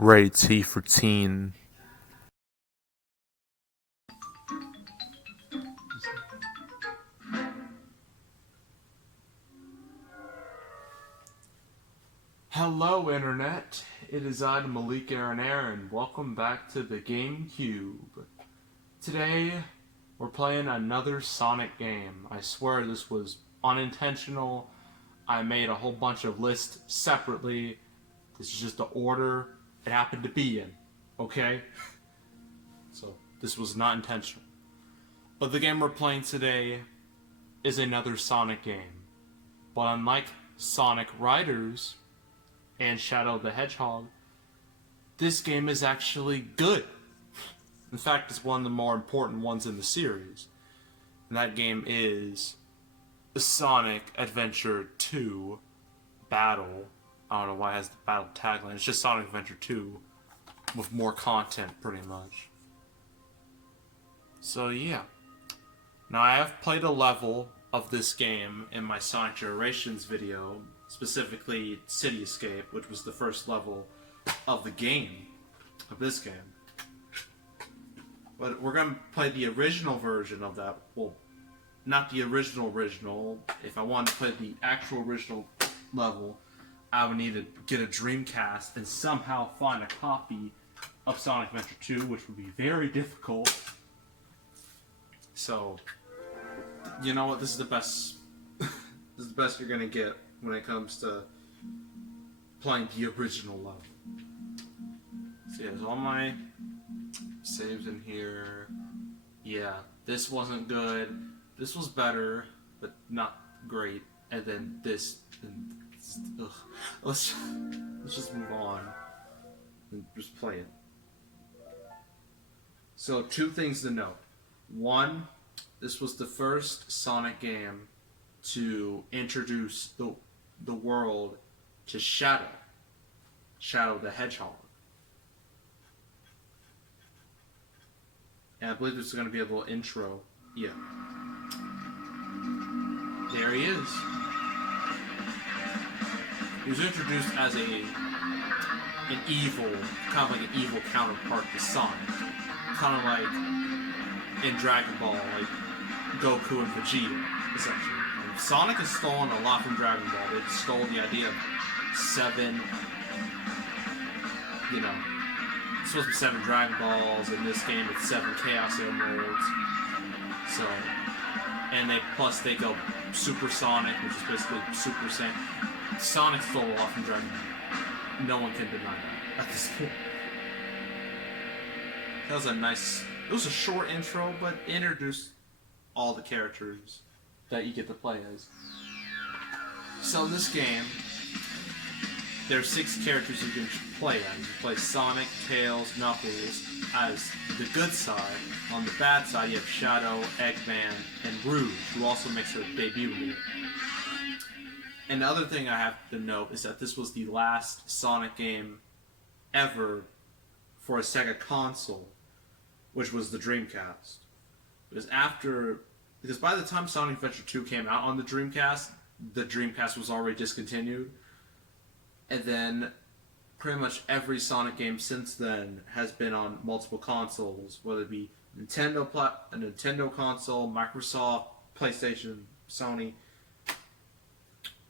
Ray T for teen. Hello Internet, it is I, Malik Aaron. Welcome back to the GameCube. Today, we're playing another Sonic game. I swear this was unintentional. I made a whole bunch of lists separately. This is just the order it happened to be in, okay? So, this was not intentional. But the game we're playing today is another Sonic game. But unlike Sonic Riders and Shadow the Hedgehog, this game is actually good. In fact, it's one of the more important ones in the series. And that game is Sonic Adventure 2 Battle. I don't know why it has the battle tagline. It's just Sonic Adventure 2 with more content, pretty much. So yeah. Now I have played a level of this game in my Sonic Generations video, specifically City Escape, which was the first level of the game, of this game. But we're going to play the original version of that. Well, not the original. If I wanted to play the actual original level, I would need to get a Dreamcast and somehow find a copy of Sonic Adventure 2, which would be very difficult. So, you know what? This is the best. This is the best you're gonna get when it comes to playing the original level. So yeah, there's all my saves in here. Yeah, this wasn't good. This was better, but not great. And then this. And ugh. Let's just move on and just play it. So, two things to note. One, this was the first Sonic game to introduce the world to Shadow the Hedgehog. And I believe this is going to be a little intro. Yeah. There he is. He was introduced as an evil, kind of like an evil counterpart to Sonic. Kind of like in Dragon Ball, like Goku and Vegeta, essentially. And Sonic has stolen a lot from Dragon Ball. They stole the idea of 7, you know, it's supposed to be 7 Dragon Balls. In this game, it's 7 Chaos Emeralds. So, and they go Super Sonic, which is basically Super Saiyan. Sonic stole a lot from Dragon Ball. No one can deny that at this point. That was a nice... It was a short intro, but it introduced all the characters that you get to play as. So in this game, there are 6 characters you can play as. You can play Sonic, Tails, Knuckles as the good side. On the bad side, you have Shadow, Eggman, and Rouge, who also makes her debut here. And the other thing I have to note is that this was the last Sonic game ever for a Sega console, which was the Dreamcast. Because by the time Sonic Adventure 2 came out on the Dreamcast was already discontinued. And then pretty much every Sonic game since then has been on multiple consoles, whether it be a Nintendo console, Microsoft, PlayStation, Sony.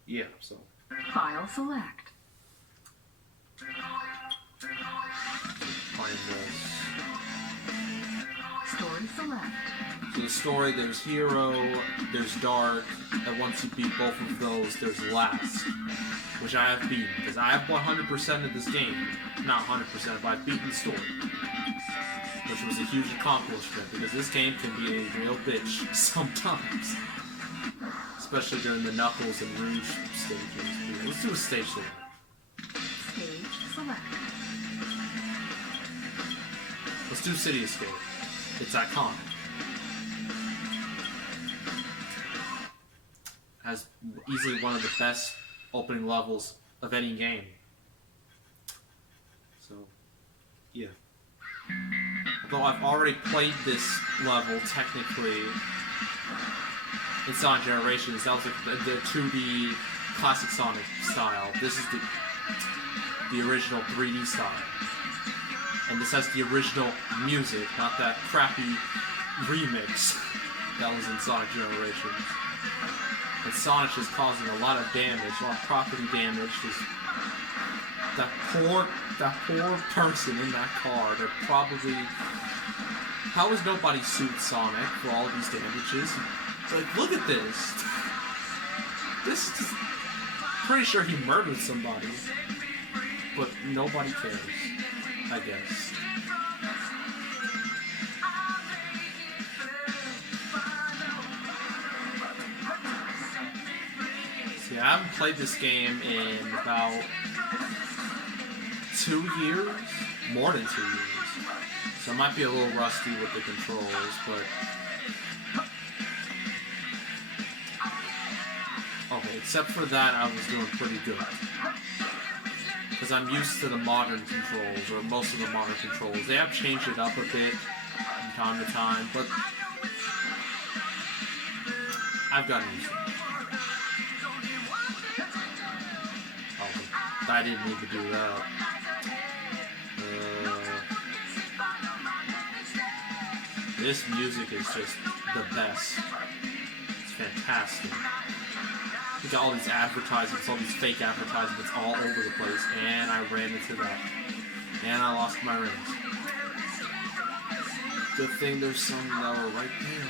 Yeah, so. File select. Find this. Story select. So the story, there's Hero, there's Dark, and once you beat both of those, there's Last, which I have beaten, because I have 100% of this game. Not 100%, but I've beaten the story. Which was a huge accomplishment, because this game can be a real bitch sometimes. Especially during the Knuckles and Rouge stages. Let's do a stage select. Stage select. Let's do City Escape. It's iconic. Has easily one of the best opening levels of any game. So, yeah. Although I've already played this level technically in Sonic Generations, that was like the 2D classic Sonic style. This is the original 3D style. And this has the original music, not that crappy remix that was in Sonic Generations. And Sonic is causing a lot of damage, a lot of property damage. Just that poor person in that car. They're probably... How has nobody sued Sonic for all these damages? It's like, look at this. This is just... Pretty sure he murdered somebody. But nobody cares, I guess. See, I haven't played this game in about 2 years? More than 2 years. So I might be a little rusty with the controls, but... Okay, except for that, I was doing pretty good. Because I'm used to the modern controls, or most of the modern controls. They have changed it up a bit from time to time, but I've gotten used to it. Oh, I didn't need to do that. This music is just the best. It's fantastic. We got all these advertisements, all these fake advertisements all over the place, and I ran into that. And I lost my rings. Good thing there's some that were right there.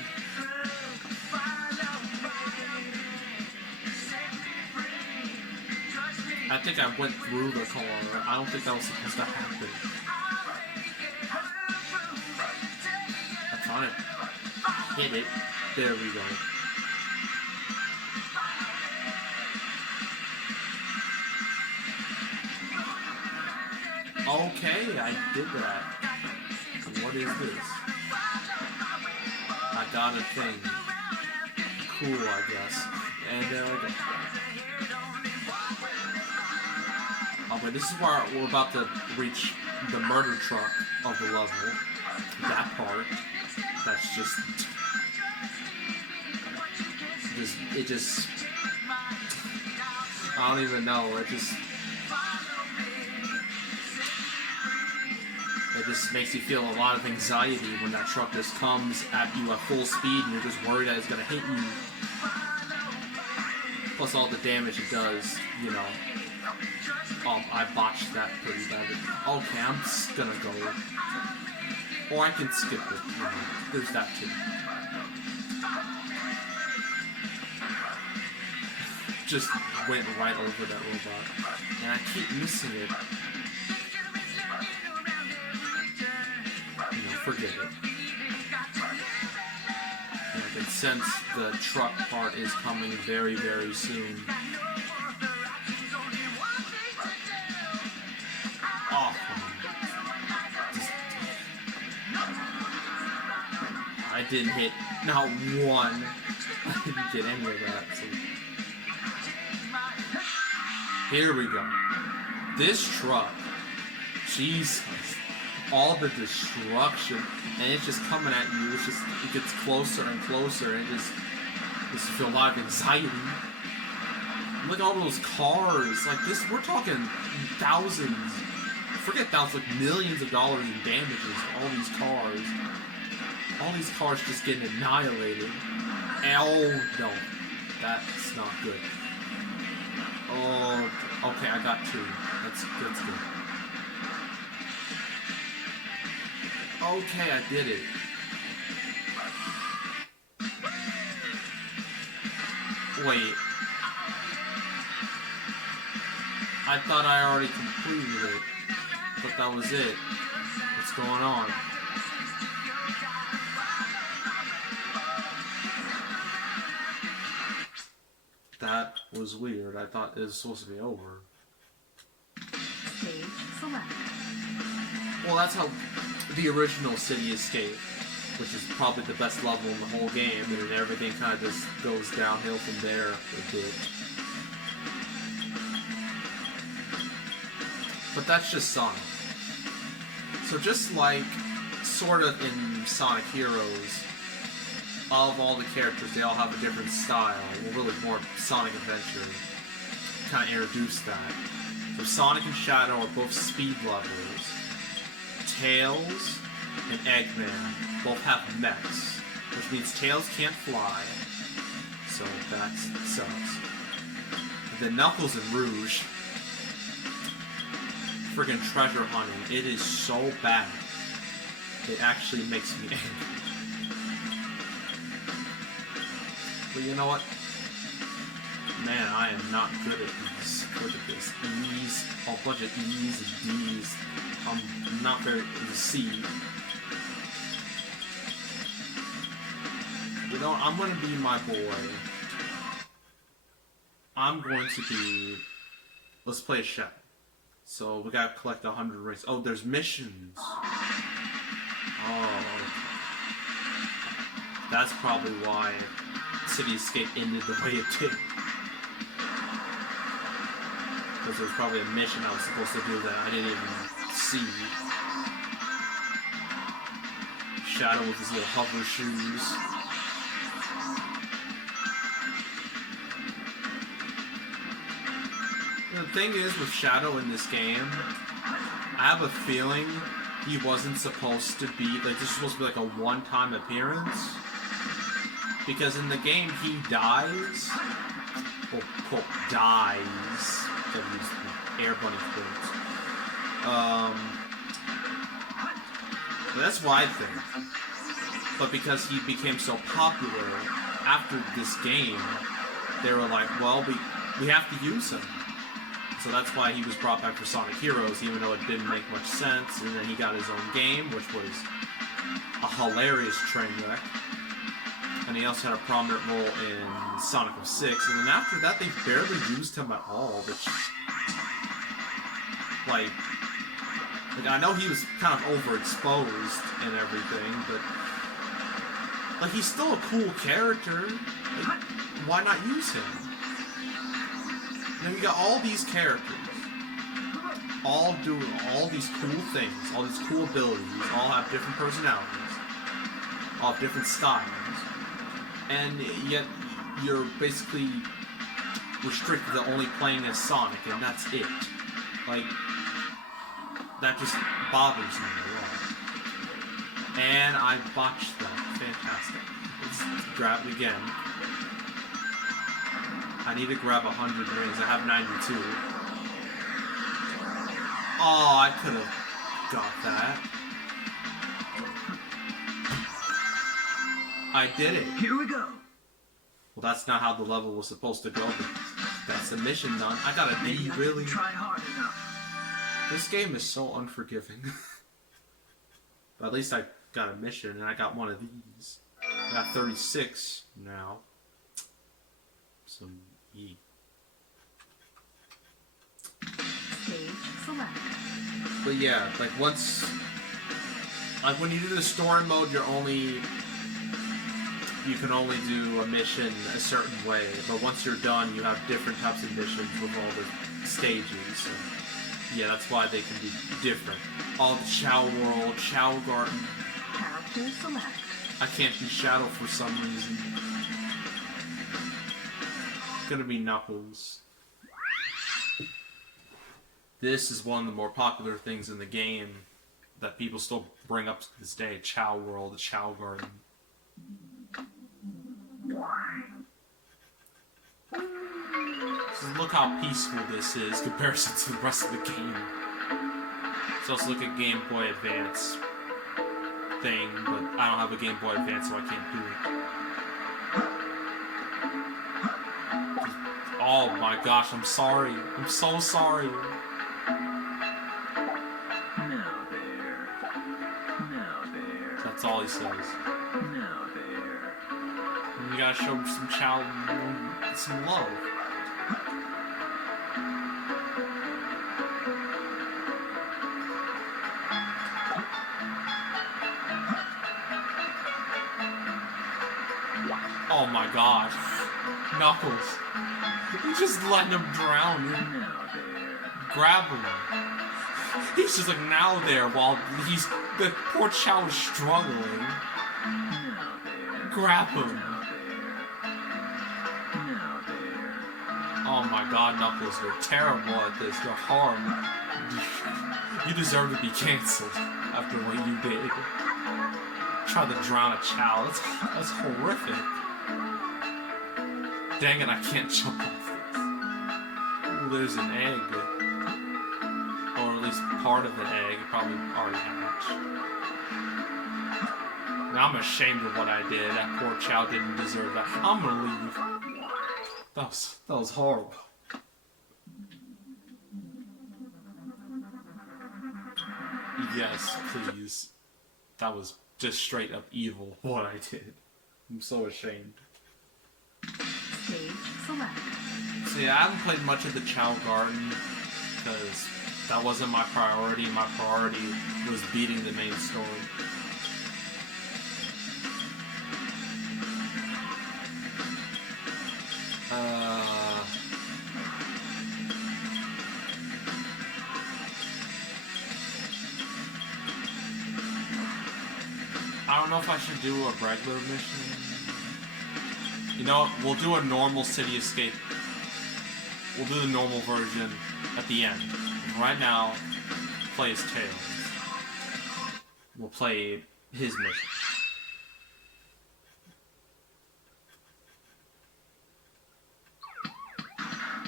I think I went through the car. I don't think that was supposed to happen. I'm trying to hit it. There we go. Okay, I did that. What is this? I got a thing. Cool, I guess. And there we go. Oh, but this is where we're about to reach the murder truck of the level. That part. That's just... It just... I don't even know. It just makes you feel a lot of anxiety when that truck just comes at you at full speed and you're just worried that it's going to hit you. Plus all the damage it does, you know. Oh, I botched that pretty badly. Okay, I'm just gonna go. Or I can skip it, you know. There's that too. Just went right over that robot. And I keep missing it. Forget it. And I can sense the truck part is coming very, very soon. Oh, I didn't hit not one. I didn't get any of that. So. Here we go. This truck. Jesus. All the destruction, and it's just coming at you. It's just, it gets closer and closer, and it just feel a lot of anxiety. Look at all those cars. Like this, we're talking thousands. Forget thousands, like millions of dollars in damages. All these cars. All these cars just getting annihilated. And, oh no, that's not good. Oh, okay, I got two. That's good. Okay, I did it. Wait. I thought I already completed it. But that was it. What's going on? That was weird. I thought it was supposed to be over. Stage select. Well, that's how the original City Escape, which is probably the best level in the whole game, and then everything kind of just goes downhill from there a bit. But that's just Sonic. So just like, sort of in Sonic Heroes, of all the characters, they all have a different style. Well, really more Sonic Adventure kind of introduced that. So Sonic and Shadow are both speed levels. Tails and Eggman both have mechs, which means Tails can't fly, so that sucks. And then Knuckles and Rouge, friggin' treasure hunting, it is so bad. It actually makes me angry. But you know what? Man, I am not good at these. Look at this. E's, a bunch of E's and D's. I'm not very the C. You know, I'm gonna be my boy. I'm going to be... Let's play a shot. So we gotta collect 100 rings. Oh, there's missions. Oh. That's probably why City Escape ended the way it did. Because there was probably a mission I was supposed to do that I didn't even see. Shadow with his little hover shoes. The thing is with Shadow in this game, I have a feeling he wasn't supposed to be, like, this is supposed to be like a one-time appearance. Because in the game, he dies. Well, quote, dies. Gotta use the air bunny quotes. That's why I think. But because he became so popular after this game, they were like, well, we have to use him. So that's why he was brought back for Sonic Heroes, even though it didn't make much sense. And then he got his own game, which was a hilarious train wreck. And he also had a prominent role in Sonic 06. And then after that, they barely used him at all, which... Like, I know he was kind of overexposed and everything, but... Like, he's still a cool character. Like, why not use him? And then we got all these characters, all doing all these cool things, all these cool abilities, all have different personalities, all have different styles, and yet you're basically restricted to only playing as Sonic, and that's it. Like, that just bothers me a lot. And I botched that. Fantastic. Let's grab it again. I need to grab 100 rings. I have 92. Oh, I could have got that. I did it. Here we go. Well, that's not how the level was supposed to go, but that's the mission done. I got a D, really? Try hard enough. This game is so unforgiving. But at least I got a mission, and I got one of these. I got 36 now. So... E. Stage select. But yeah, like once, like when you do the story mode, you can only do a mission a certain way. But once you're done, you have different types of missions with all the stages. So yeah, that's why they can be different. All the Chao World, Chao Garden. Character select. I can't be Shadow for some reason. Gonna be Knuckles. This is one of the more popular things in the game that people still bring up to this day. Chao World, the Chao Garden. So look how peaceful this is in comparison to the rest of the game. So let's look at Game Boy Advance thing, but I don't have a Game Boy Advance, so I can't do it. Oh my gosh, I'm sorry. I'm so sorry. Now there. Now there. That's all he says. Now there. And you gotta show some child some love. Oh my gosh. Knuckles. He's just letting him drown. Now there. Grab him. He's just like now there while the poor Chao is struggling. Now there. Grab him. Now there. Now there. Oh my god, Knuckles, you're terrible at this. You're horrible. You deserve to be cancelled. after what you did. Try to drown a Chao. That's horrific. Dang it, I can't jump off this. Ooh, there's an egg. Or at least part of an egg. It probably already hatched. Now I'm ashamed of what I did. That poor Chao didn't deserve that. I'm gonna leave. That was horrible. Yes, please. That was just straight up evil, what I did. I'm so ashamed. Stage select. So yeah, I haven't played much of the Chao Garden, because that wasn't my priority. My priority was beating the main story. I don't know if I should do a regular mission. You know what? We'll do a normal city escape. We'll do the normal version at the end. Right now, play as Tails. We'll play his mission.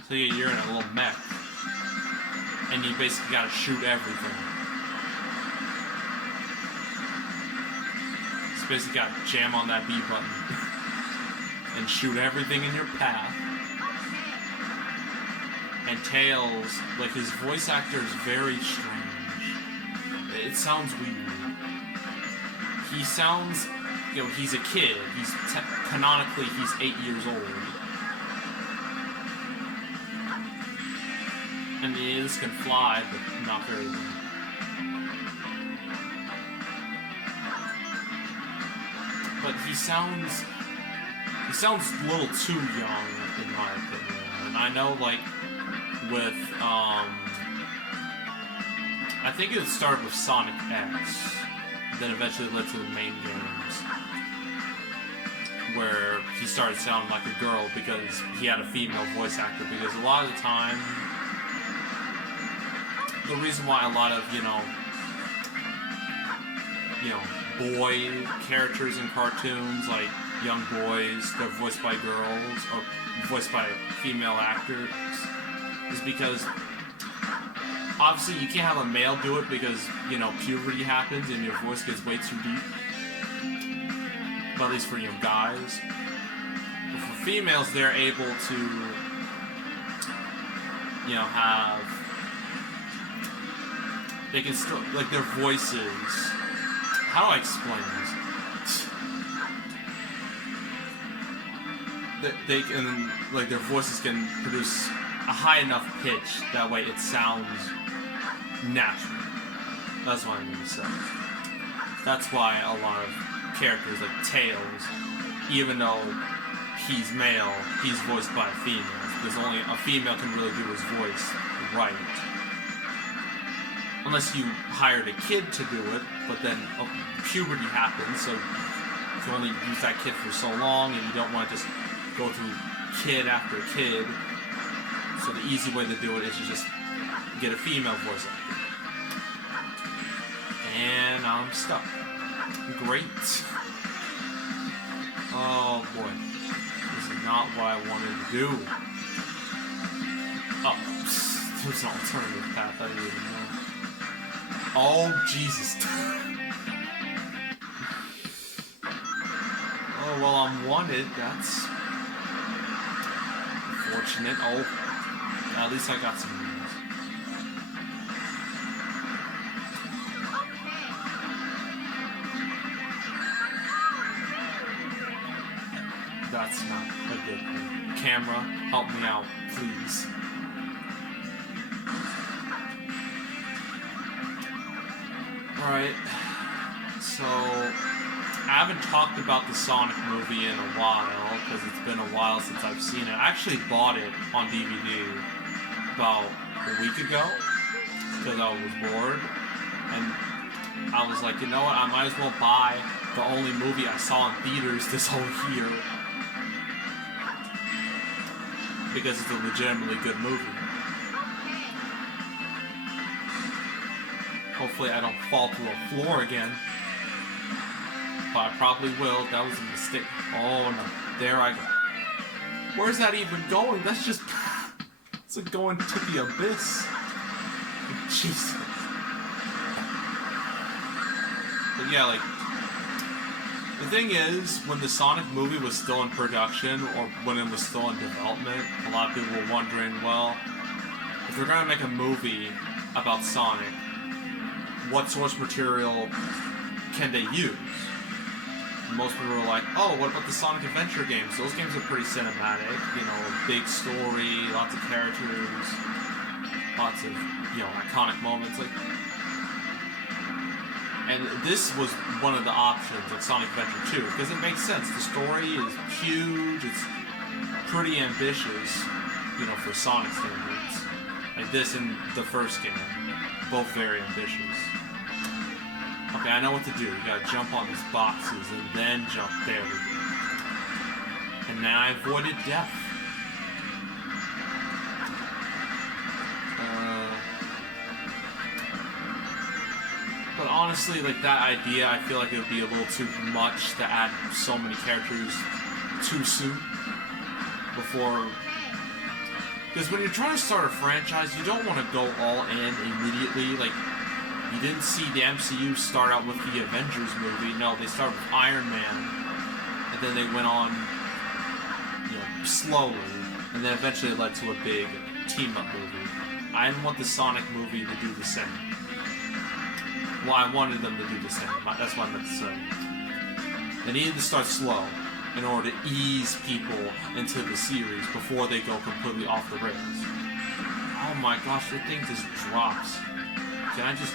So yeah, you're in a little mech. And you basically gotta shoot everything. So basically gotta jam on that B button. And shoot everything in your path. And Tails, like, his voice actor is very strange. It sounds weird. He sounds, you know, he's a kid. Canonically, he's 8 years old. And the aliens can fly, but not very well. But he sounds a little too young, in my opinion. And I know, like, with, I think it started with Sonic X, then eventually led to the main games, where he started sounding like a girl because he had a female voice actor, because a lot of the time, the reason why a lot of, you know, boy characters in cartoons, like young boys, they're voiced by girls, or voiced by female actors, is because obviously you can't have a male do it because, you know, puberty happens and your voice gets way too deep. But at least for, you know, guys. But for females, they're able to, you know, they can still, like, their voices. How do I explain this? They can, like, their voices can produce a high enough pitch, that way it sounds natural. That's what I mean to say. That's why a lot of characters like Tails, even though he's male, he's voiced by a female, because only a female can really do his voice right. Unless you hired a kid to do it, but then puberty happens, so you can only use that kid for so long, and you don't want to just go through kid after kid. So the easy way to do it is to just get a female voice actor. And I'm stuck. Great. Oh boy. This is not what I wanted to do. Oh, there's an alternative path, I didn't even know. Oh, Jesus. Oh, well, I'm wanted. That's unfortunate. Oh, at least I got some news. That's not a good thing. Camera, help me out, please. Alright, so I haven't talked about the Sonic movie in a while, because it's been a while since I've seen it. I actually bought it on DVD about a week ago, because I was bored, and I was like, you know what, I might as well buy the only movie I saw in theaters this whole year, because it's a legitimately good movie. Hopefully I don't fall through a floor again. But I probably will. That was a mistake. Oh no. There I go. Where's that even going? That's just... It's like going to the abyss. Jesus. But yeah, like... The thing is, when the Sonic movie was still in production, or when it was still in development, a lot of people were wondering, well, if they're gonna make a movie about Sonic, what source material can they use? And most people were like, oh, what about the Sonic Adventure games? Those games are pretty cinematic, you know, big story, lots of characters, lots of, you know, iconic moments, like... And this was one of the options of Sonic Adventure 2, because it makes sense. The story is huge, it's pretty ambitious, you know, for Sonic standards. Like this and the first game, both very ambitious. Okay, I know what to do. You gotta jump on these boxes and then jump. There we go. And now I avoided death. But honestly, like that idea, I feel like it would be a little too much to add so many characters too soon. Before... Because when you're trying to start a franchise, you don't want to go all in immediately. Like, you didn't see the MCU start out with the Avengers movie. No, they started with Iron Man. And then they went on, you know, slowly. And then eventually it led to a big team-up movie. I didn't want the Sonic movie to do the same. Well, I wanted them to do the same. That's what I meant to say. They needed to start slow in order to ease people into the series before they go completely off the rails. Oh my gosh, the thing just drops. Can I just...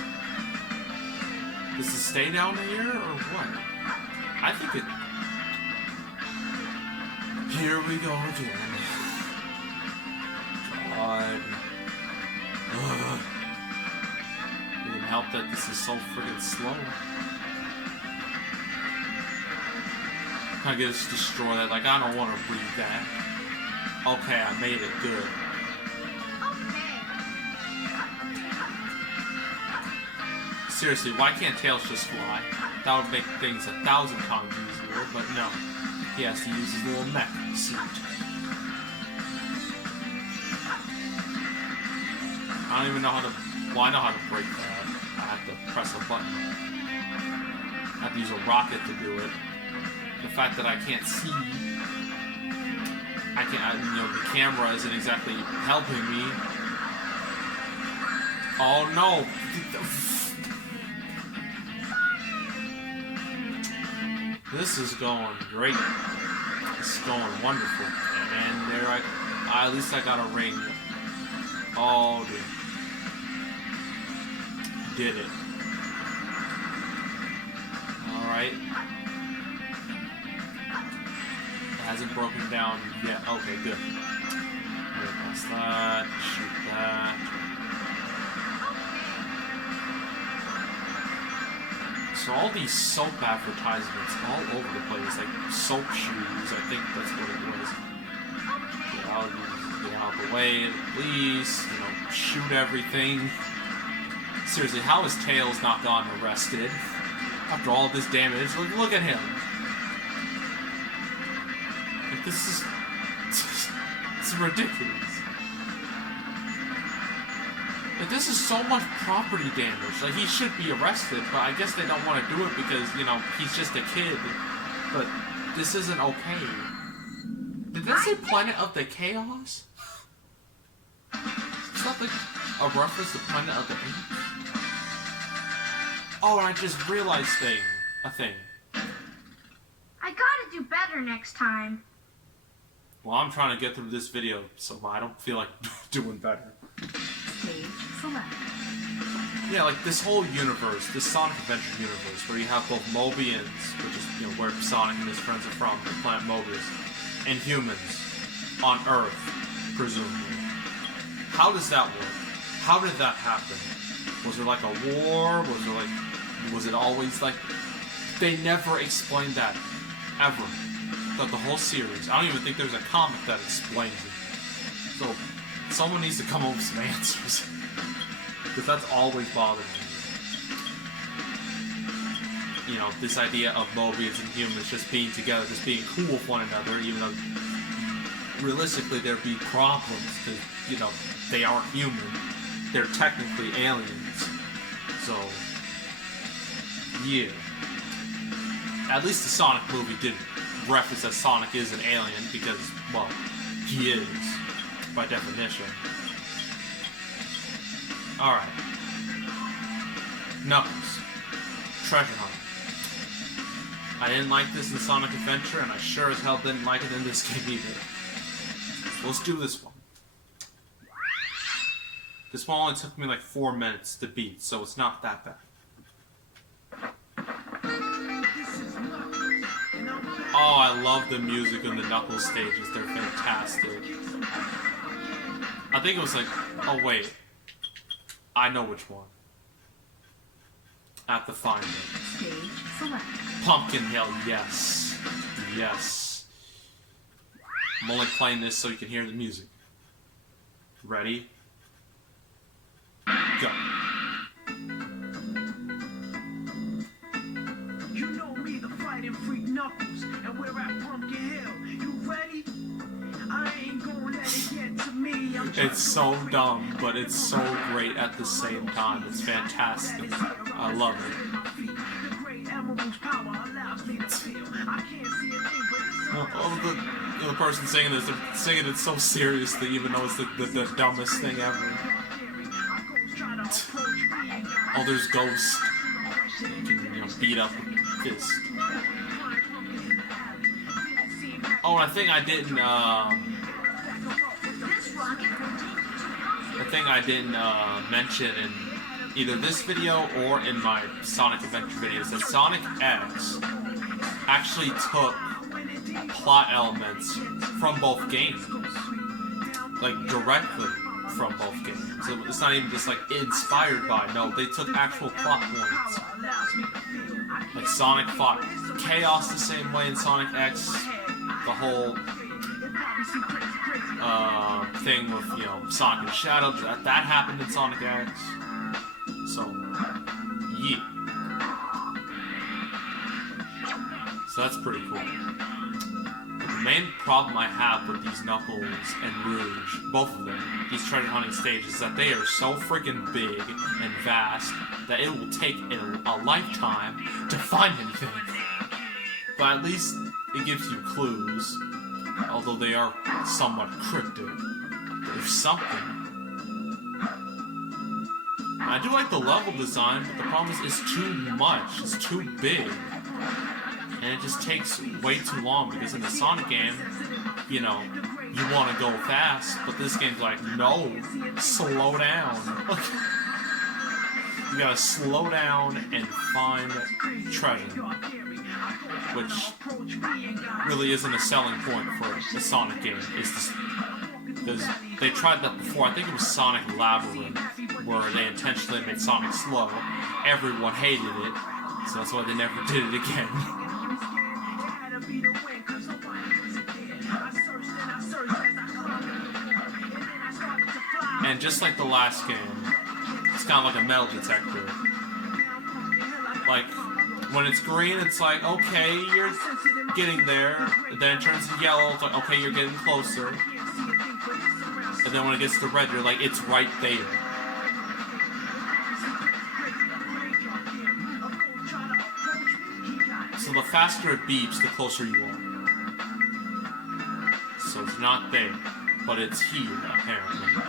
Does it stay down here, or what? I think it... Here we go again. God. Ugh. It didn't help that this is so friggin' slow. I just destroy that. Like, I don't want to read that. Okay, I made it good. Seriously, why can't Tails just fly? That would make things 1,000 times easier, but no. He has to use his little mech suit. I don't even know how to... Well, I know how to break that. I have to press a button. I have to use a rocket to do it. The fact that I can't see... you know, the camera isn't exactly helping me. Oh no! This is going great. This is going wonderful. And there at least I got a ring. Oh, dude. Did it. Alright. It hasn't broken down yet. Okay, good. Get past that. Shoot that. So all these soap advertisements all over the place, like soap shoes, I think that's what it was. Get out of the way, please, you know, shoot everything. Seriously, how is Tails not gotten arrested? After all this damage, look at him. Like, this is... It's ridiculous. Like, this is so much property damage. Like, he should be arrested, but I guess they don't want to do it because, you know, he's just a kid. But this isn't okay. Did that say Planet of the Chaos? Is that like a reference to Planet of the Apes? Oh, and I just realized a thing. I gotta do better next time. Well, I'm trying to get through this video, so I don't feel like doing better. Stage select. Yeah, like this whole universe, this Sonic Adventure universe, where you have both Mobians, which is, you know, where Sonic and his friends are from, the planet Mobius, and humans on Earth, presumably. How does that work? How did that happen? Was there like a war? Was it always like... They never explained that. Ever. Throughout the whole series. I don't even think there's a comic that explains it. So, someone needs to come up with some answers. Because that's always bothered me. you know, this idea of Mobians and humans just being together, just being cool with one another, even though realistically there'd be problems because, you know, they aren't human. They're technically aliens. So, yeah. At least the Sonic movie did reference that Sonic is an alien because, well, he is, by definition. Alright. Knuckles. Treasure hunt. I didn't like this in Sonic Adventure, and I sure as hell didn't like it in this game either. Let's do this one. This one only took me like 4 minutes to beat, so it's not that bad. Oh, I love the music in the Knuckles stages. They're fantastic. I think it was like... Oh, wait. I know which one. I have to find it. Stage select. Pumpkin Hill, yes. Yes. I'm only playing this so you can hear the music. Ready? Go. You know me, the fighting freak Knuckles, and we're at Pumpkin Hill. You ready? I ain't gonna let it get to me. It's so dumb, but it's so great at the same time. It's fantastic. I love it. The person singing this, they're singing it so seriously, even though it's the dumbest thing ever. Oh, there's Ghost. You can, you know, beat up with fist. Oh, and I think I didn't mention in either this video or in my Sonic Adventure videos that Sonic X actually took plot elements from both games. Like, directly from both games. So it's not even just like inspired by, no, they took actual plot points. Like Sonic fought Chaos the same way in Sonic X. The whole thing with, you know, Sonic and Shadow, that happened in Sonic X. So, yeah. So that's pretty cool. But the main problem I have with these Knuckles and Rouge, both of them, these treasure hunting stages, is that they are so freaking big and vast that it will take a lifetime to find anything. But at least it gives you clues, although they are somewhat cryptic. There's something. I do like the level design, but the problem is it's too much. It's too big. And it just takes way too long, because in the Sonic game, you know, you want to go fast, but this game's like, no, slow down. You gotta slow down and find treasure, which really isn't a selling point for a Sonic game. It's just, they tried that before. I think it was Sonic Labyrinth, where they intentionally made Sonic slow. Everyone hated it, so that's why they never did it again. And just like the last game, it's kind of like a metal detector. Like, when it's green, it's like, okay, you're getting there. And then it turns to yellow, it's like, okay, you're getting closer. And then when it gets to red, you're like, it's right there. So the faster it beeps, the closer you are. So it's not there, but it's here, apparently.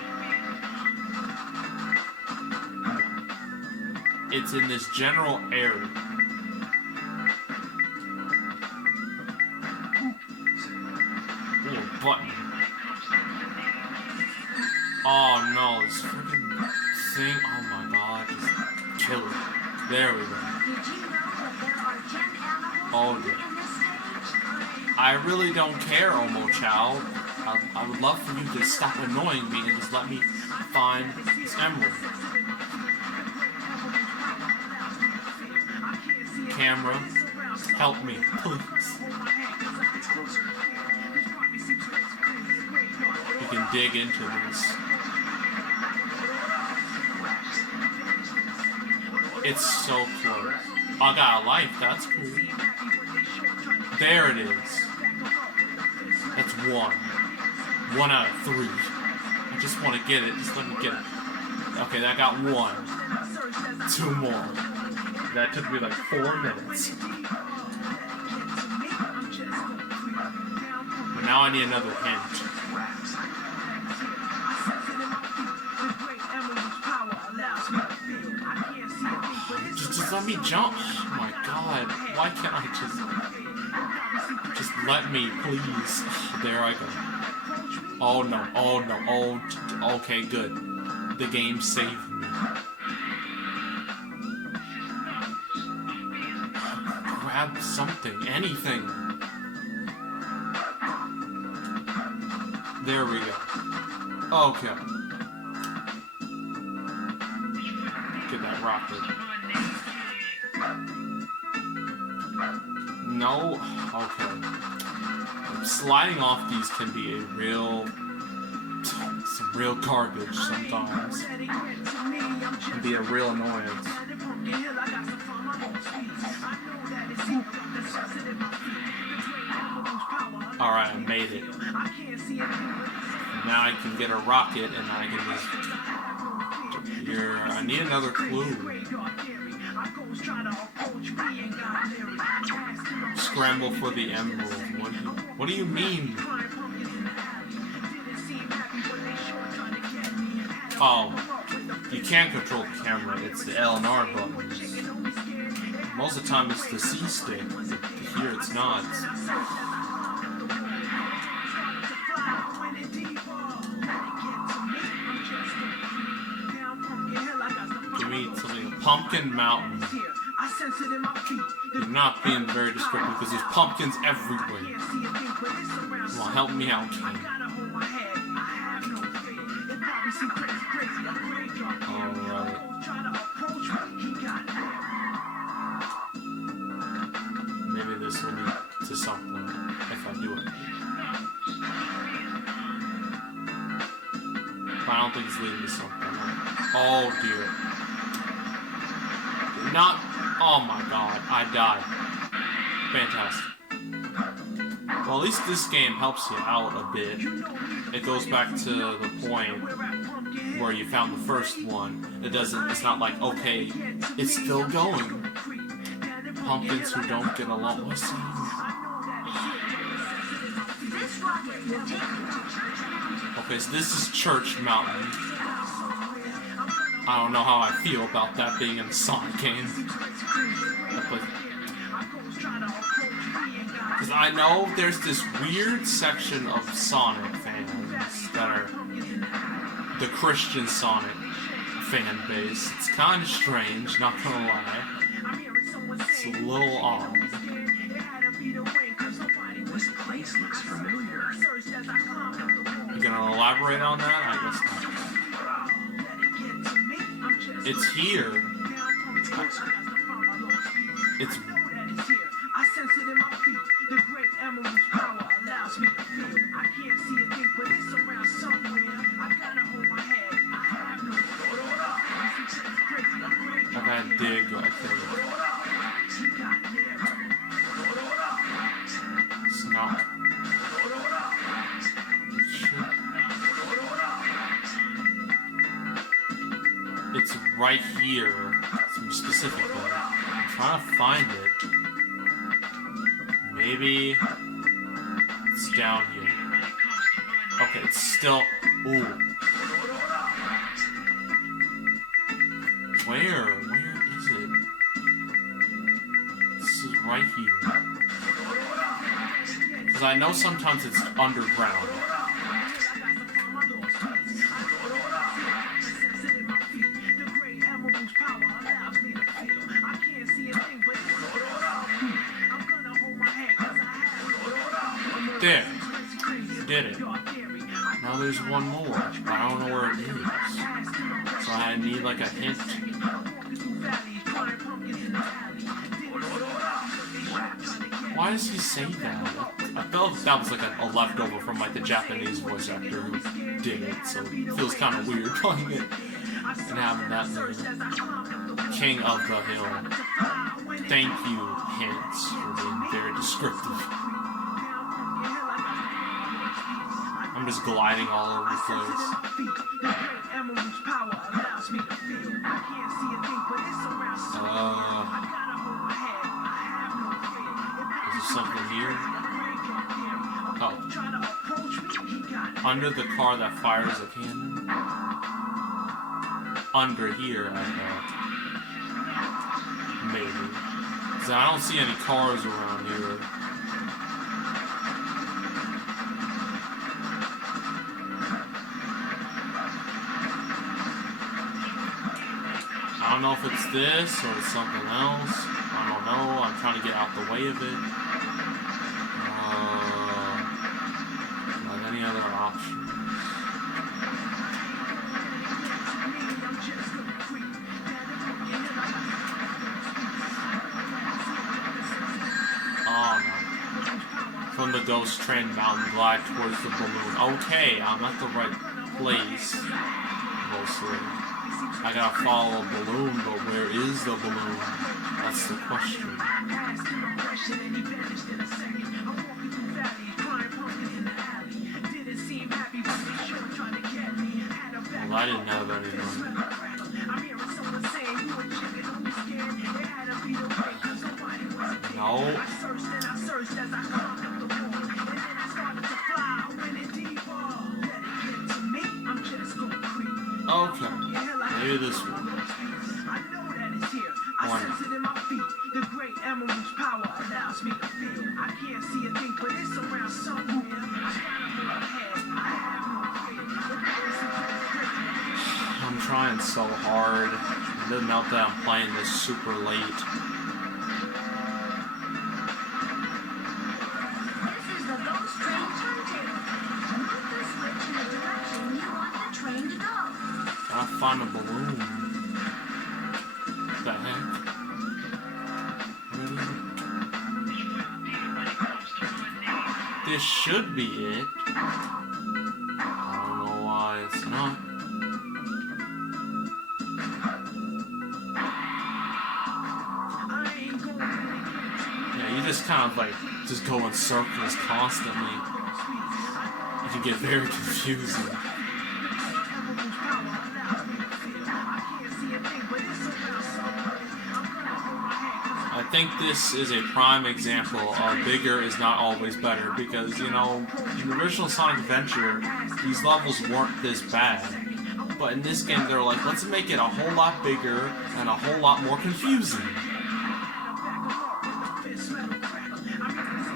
It's in this general area. Ooh, a button. Oh no, this freaking thing. Oh my god, just kill it. There we go. Did you know that there are 10 animals Oh, in yeah. this stage? I really don't care, Omo Chao. I would love for you to stop annoying me and just let me find this emerald. Camera, help me, please. We can dig into this. It's so close. I got a life, that's cool. There it is. That's 1. 1 out of 3. I just want to get it. Just let me get it. Okay, that got 1. 2 more. That took me like 4 minutes. But now I need another hint. Just let me jump. Oh my god. Why can't I just let me, please? There I go. Oh no. Oh no. Oh, okay, good. The game saved me. Grab something, anything. There we go. Okay. Get that rocket. No? Okay. Sliding off these can be a some real garbage sometimes. Can be a real annoyance. Alright, I made it. Now I can get a rocket and I can just... Here, I need another clue. Scramble for the emerald. What do you mean? Oh, you can't control the camera. It's the L and R buttons. Most of the time it's the C stick. Here it's not. Give me something. Pumpkin Mountain. You're not being very descriptive because there's pumpkins everywhere. Come on, help me out, King. Alright. Maybe this will lead to something if I do it. But I don't think it's leading to something. Oh dear. Not. Oh my god, I died. Fantastic. Well, at least this game helps you out a bit. It goes back to the point where you found the first one. It's not like, okay, it's still going. Pumpkins who don't get along. What's that? Okay, so this is Church Mountain. I don't know how I feel about that being in a Sonic game. Because I know there's this weird section of Sonic fans that are the Christian Sonic fan base. It's kind of strange, not gonna lie. It's a little odd. This place looks familiar. You gonna elaborate on that? I guess not. It's here. It's closer. It's... I sense it in my feet. The great emerald's power allows me to feel. I can't see a thing, but it's around somewhere. I gotta hold my head. I have no I gotta dig, I think. It's not. It's right here, specifically. I'm trying to find it. Maybe it's down here. Okay, it's still. Ooh. Where is it? This is right here. Because I know sometimes it's underground. There. Did it. Now there's one more. But I don't know where it is. So I need like a hint. Why does he say that? I felt that was like a leftover from like the Japanese voice actor who did it, so it feels kind of weird playing it and having that there. king of the hill. Thank you, hints, for being very descriptive. I'm just gliding all over the place. Is there something here? Oh. Under the car that fires a cannon? Under here, I thought. Maybe. So I don't see any cars around here. I don't know if it's this or it's something else. I don't know. I'm trying to get out the way of it. Like any other options? Oh no. From the ghost train mountain glide towards the balloon. Okay, I'm at the right place. Mostly. I gotta follow a balloon, but where is the balloon? That's the question. Well, I didn't have anyone. No. Okay. Maybe this one. The great emerald's power allows me to feel. I can't see a thing, but it's around somewhere. I gotta move ahead. I have no fear. I'm trying so hard. It doesn't help that I'm playing this super late. This is the ghost train turntable. Move the switch in the direction you want the train to go. Gotta find a balloon. What the heck? This should be it. I don't know why it's not. Yeah, you just kind of like just go in circles constantly. It can get very confusing. I think this is a prime example of bigger is not always better, because, you know, in the original Sonic Adventure, these levels weren't this bad. But in this game, they're like, let's make it a whole lot bigger and a whole lot more confusing.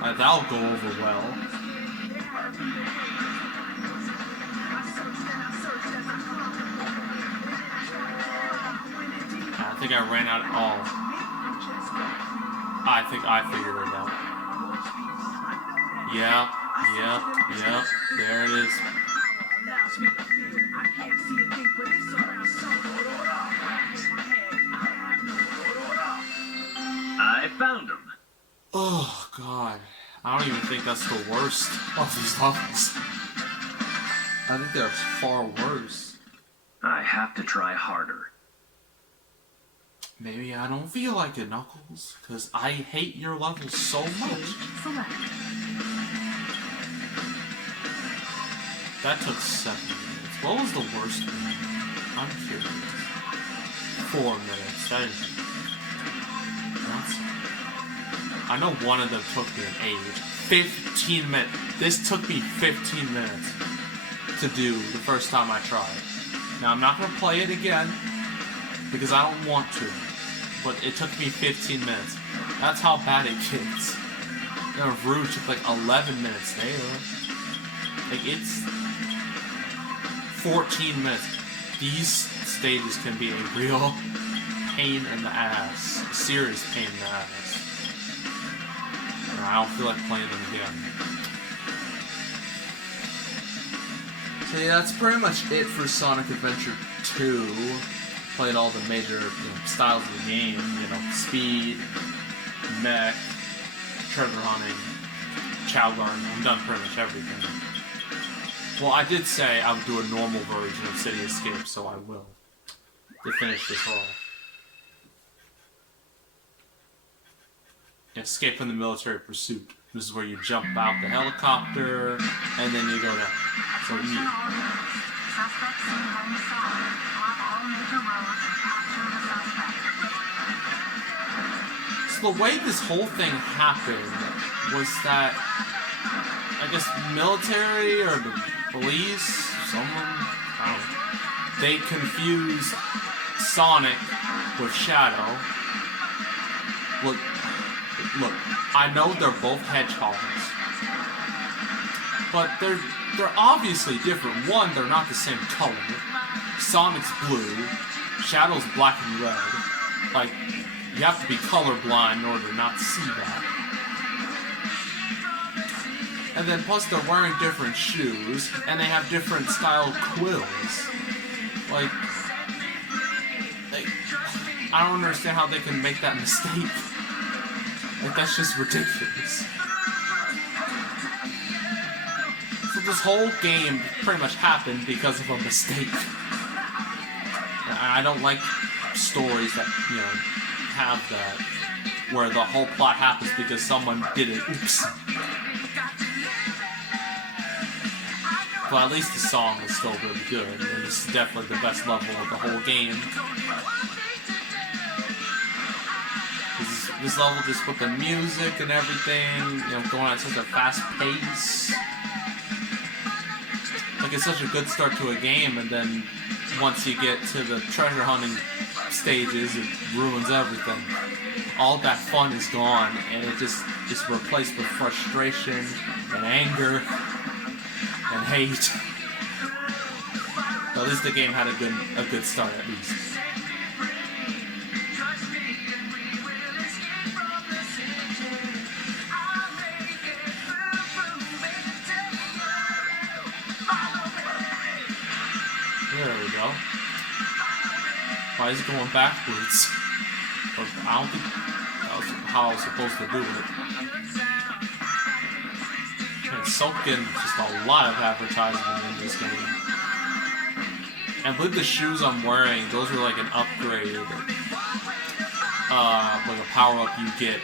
That'll go over well. I think I ran out of all. I think I figured it out. Yep. There it is. I found him. Oh, God. I don't even think that's the worst of these levels. I think there's far worse. I have to try harder. Maybe I don't feel like it, Knuckles, because I hate your levels so much. Select. That took 7 minutes. What was the worst one? I'm curious. 4 minutes. That is... I know one of them took me an age. 15 minutes. This took me 15 minutes to do the first time I tried. Now, I'm not going to play it again, because I don't want to. But it took me 15 minutes. That's how bad it gets. And Rouge took like 11 minutes there. Like, it's 14 minutes. These stages can be a real pain in the ass. A serious pain in the ass. And I don't feel like playing them again. So yeah, that's pretty much it for Sonic Adventure 2. Played all the major styles of the game, speed, mech, treasure hunting, Chao Garden. I've done pretty much everything. Well, I did say I would do a normal version of City Escape, so I will. To finish this off. Escape from the military pursuit. This is where you jump out the helicopter, and then you go down. So you... Suspect seen home south. Block all major roads. Capture the suspect. So the way this whole thing happened was that, I guess, military or the police, someone, I don't know, they confused Sonic with Shadow. Look, I know they're both hedgehogs, but they're obviously different. One, they're not the same color. Sonic's blue, Shadow's black and red. Like, you have to be colorblind in order to not see that. And then plus they're wearing different shoes, and they have different style quills. Like, I don't understand how they can make that mistake. Like, that's just ridiculous. So this whole game pretty much happened because of a mistake. I don't like stories that, you know, have that, where the whole plot happens because someone did it. Oops. But at least the song is still really good, and it's definitely the best level of the whole game. This level, just with the music and everything, you know, going at such a fast pace. Like, it's such a good start to a game, and then once you get to the treasure hunting stages, it ruins everything. All that fun is gone, and it just is replaced with frustration and anger and hate. But at least the game had a good start, at least. There we go. Why is it going backwards? Or, I don't think that was how I was supposed to do it. And soak in just a lot of advertisement in this game. And I believe the shoes I'm wearing, those are like an upgrade. Like a power-up you get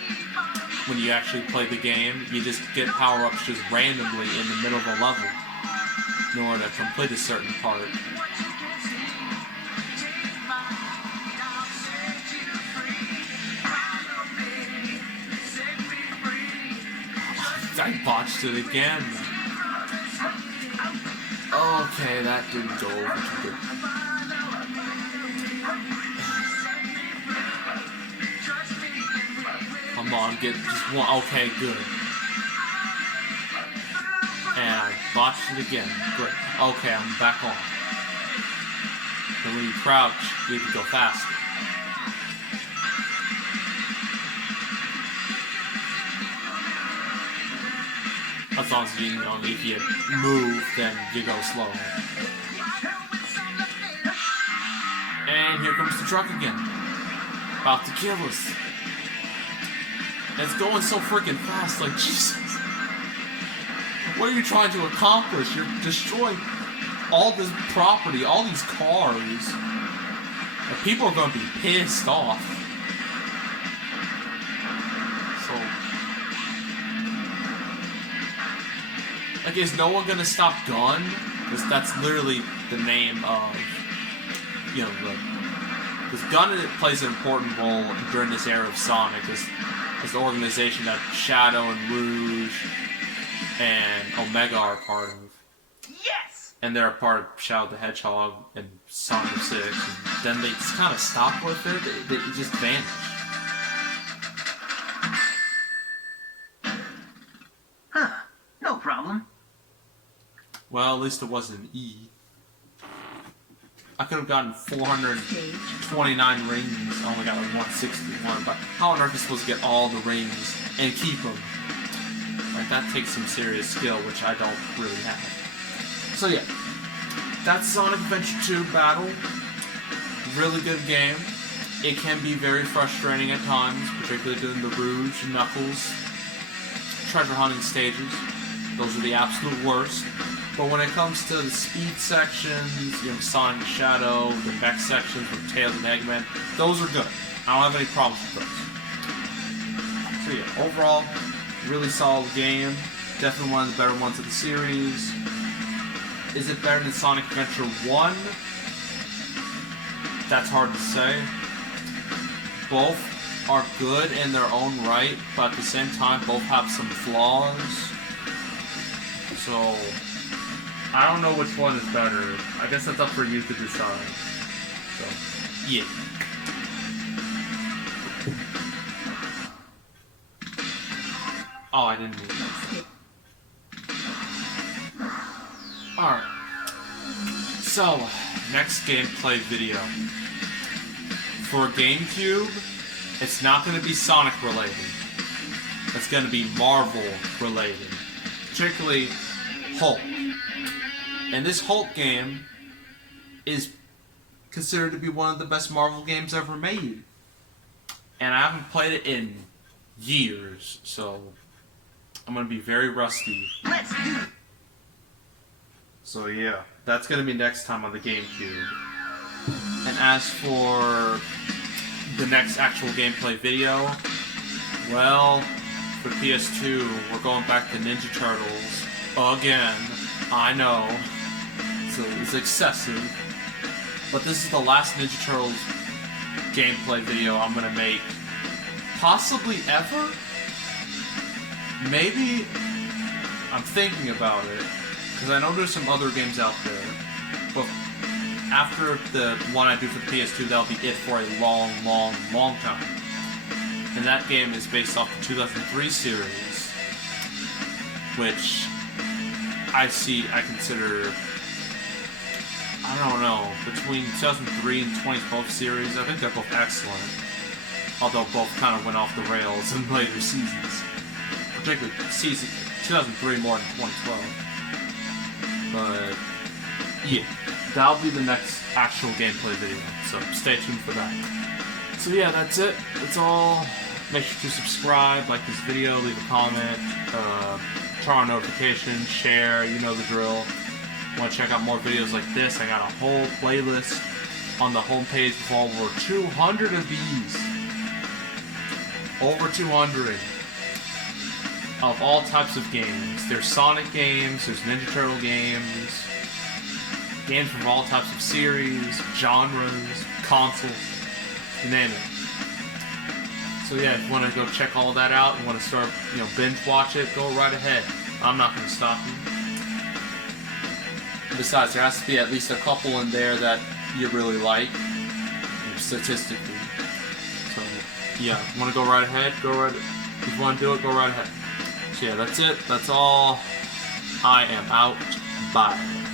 when you actually play the game. You just get power-ups just randomly in the middle of a level in order to complete a certain part. I botched it again. Okay, that didn't go over too good. Come on, get just one. Okay, good. And I botched it again. Good. Okay, I'm back on. And when you crouch, you have to go faster. As long as you know, if you move, then you go slow. And here comes the truck again. About to kill us. And it's going so freaking fast, like, Jesus. What are you trying to accomplish? You're destroying all this property, all these cars. And people are going to be pissed off. Like, is no one gonna stop Gun? Because that's literally the name of, you know, because Gun plays an important role during this era of Sonic as the organization that Shadow and Rouge and Omega are part of. Yes! And they're a part of Shadow the Hedgehog and Sonic 6. And then they just kind of stopped with it. They just vanished. Huh. No problem. Well, at least it wasn't an E. I could have gotten 429 rings. I only got like 161, but how on earth is supposed to get all the rings and keep them? Like, that takes some serious skill, which I don't really have. So yeah, that's Sonic Adventure 2 Battle. Really good game. It can be very frustrating at times, particularly during the Rouge, Knuckles, treasure hunting stages. Those are the absolute worst. But when it comes to the speed sections, you know, Sonic Shadow, the mech sections with Tails and Eggman, those are good. I don't have any problems with those. So So yeah, overall, really solid game. Definitely one of the better ones of the series. Is it better than Sonic Adventure 1? That's hard to say. Both are good in their own right, but at the same time, both have some flaws. So, I don't know which one is better. I guess that's up for you to decide. So, yeah. Oh, I didn't mean that. Alright. So, next gameplay video. For GameCube, it's not going to be Sonic related. It's going to be Marvel related. Particularly Hulk. And this Hulk game is considered to be one of the best Marvel games ever made. And I haven't played it in years, so I'm going to be very rusty. Let's do it. So yeah, that's going to be next time on the GameCube. And as for the next actual gameplay video, well, for PS2, we're going back to Ninja Turtles again. I know, so it's excessive, but this is the last Ninja Turtles gameplay video I'm gonna make, possibly ever. Maybe I'm thinking about it because I know there's some other games out there, but after the one I do for the PS2, that'll be it for a long, long, long time. And that game is based off the 2003 series, which I consider, I don't know, between 2003 and 2012 series, I think they're both excellent. Although both kind of went off the rails in later seasons. Particularly season 2003 more than 2012. But, yeah. That'll be the next actual gameplay video, so stay tuned for that. So yeah, that's it. That's all. Make sure to subscribe, like this video, leave a comment, turn on notifications, share, you know the drill. Want to check out more videos like this? I got a whole playlist on the homepage with over 200 of these. Over 200 of all types of games. There's Sonic games, there's Ninja Turtle games, games from all types of series, genres, consoles, you name it. So yeah, if you want to go check all that out and want to start, binge watch it, go right ahead. I'm not going to stop you. Besides, there has to be at least a couple in there that you really like, statistically. So yeah, if you want to go right ahead, go right. If you want to do it, go right ahead. So yeah, that's it. That's all. I am out. Bye.